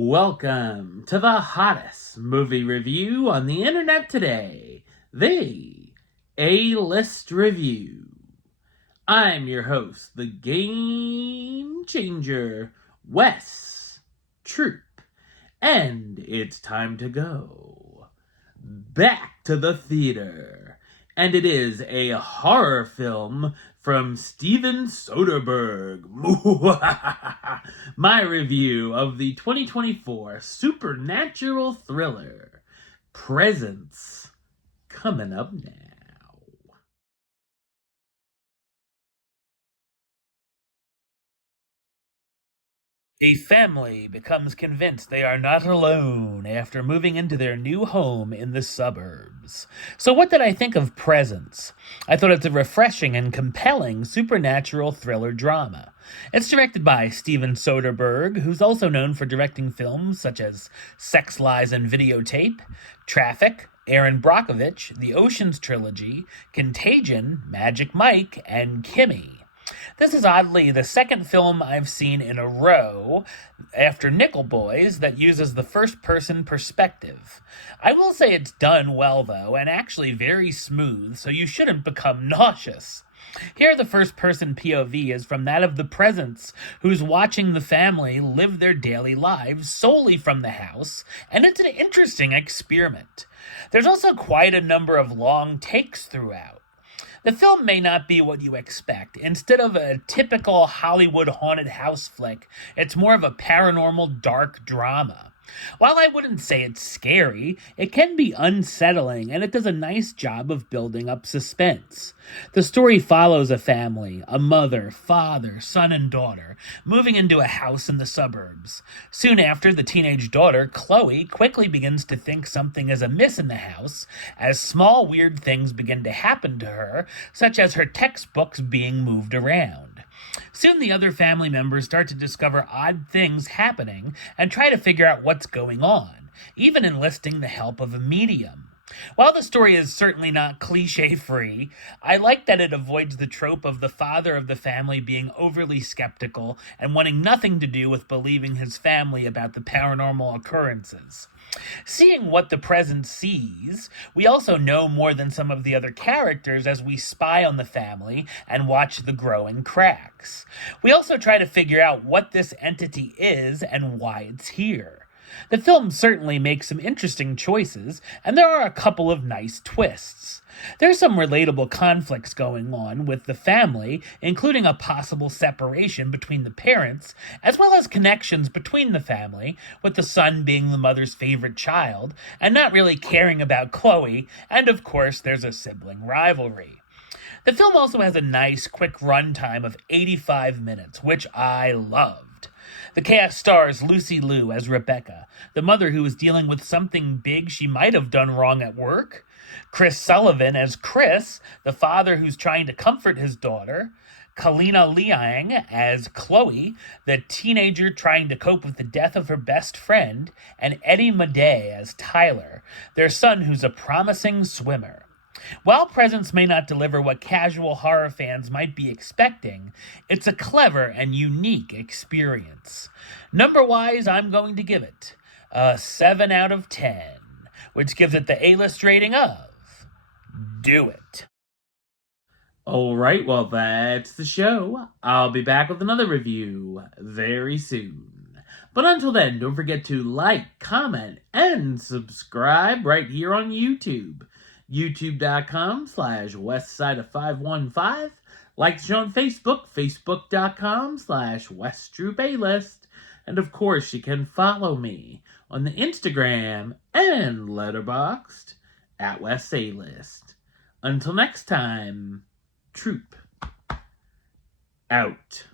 Welcome to the hottest movie review on the internet today, the A-List Review. I'm your host, the Game Changer, Wes Troop, and it's time to go back to the theater. And it is a horror film from Steven Soderbergh. My review of the 2024 supernatural thriller, Presence, coming up now. A family becomes convinced they are not alone after moving into their new home in the suburbs. So, what did I think of Presence? I thought it's a refreshing and compelling supernatural thriller drama. It's directed by Steven Soderbergh, who's also known for directing films such as Sex, Lies, and Videotape, Traffic, Aaron Brockovich, The Ocean's Trilogy, Contagion, Magic Mike, and Kimmy. This is oddly the second film I've seen in a row after Nickel Boys that uses the first-person perspective. I will say it's done well, though, and actually very smooth, so you shouldn't become nauseous. Here, the first-person POV is from that of the Presence, who's watching the family live their daily lives solely from the house, and it's an interesting experiment. There's also quite a number of long takes throughout. The film may not be what you expect. Instead of a typical Hollywood haunted house flick, it's more of a paranormal dark drama. While I wouldn't say it's scary, it can be unsettling, and it does a nice job of building up suspense. The story follows a family, a mother, father, son, and daughter, moving into a house in the suburbs. Soon after, the teenage daughter, Chloe, quickly begins to think something is amiss in the house, as small weird things begin to happen to her, such as her textbooks being moved around. Soon the other family members start to discover odd things happening and try to figure out what's going on, even enlisting the help of a medium. While the story is certainly not cliche-free, I like that it avoids the trope of the father of the family being overly skeptical and wanting nothing to do with believing his family about the paranormal occurrences. Seeing what the Presence sees, we also know more than some of the other characters as we spy on the family and watch the growing cracks. We also try to figure out what this entity is and why it's here. The film certainly makes some interesting choices, and there are a couple of nice twists. There's some relatable conflicts going on with the family, including a possible separation between the parents, as well as connections between the family, with the son being the mother's favorite child, and not really caring about Chloe, and of course there's a sibling rivalry. The film also has a nice, quick runtime of 85 minutes, which I loved. The cast stars Lucy Liu as Rebecca, the mother who is dealing with something big she might have done wrong at work, Chris Sullivan as Chris, the father who's trying to comfort his daughter, Kalina Liang as Chloe, the teenager trying to cope with the death of her best friend, and Eddie Madej as Tyler, their son who's a promising swimmer. While Presence may not deliver what casual horror fans might be expecting, it's a clever and unique experience. Number-wise, I'm going to give it a 7 out of 10, which gives it the A-list rating of Do It. Alright, well that's the show. I'll be back with another review very soon. But until then, don't forget to like, comment, and subscribe right here on YouTube. youtube.com/westside515. Like the show on Facebook, facebook.com/westtroupaList. And of course, you can follow me on the Instagram and Letterboxd at WesAList. Until next time, Troop out.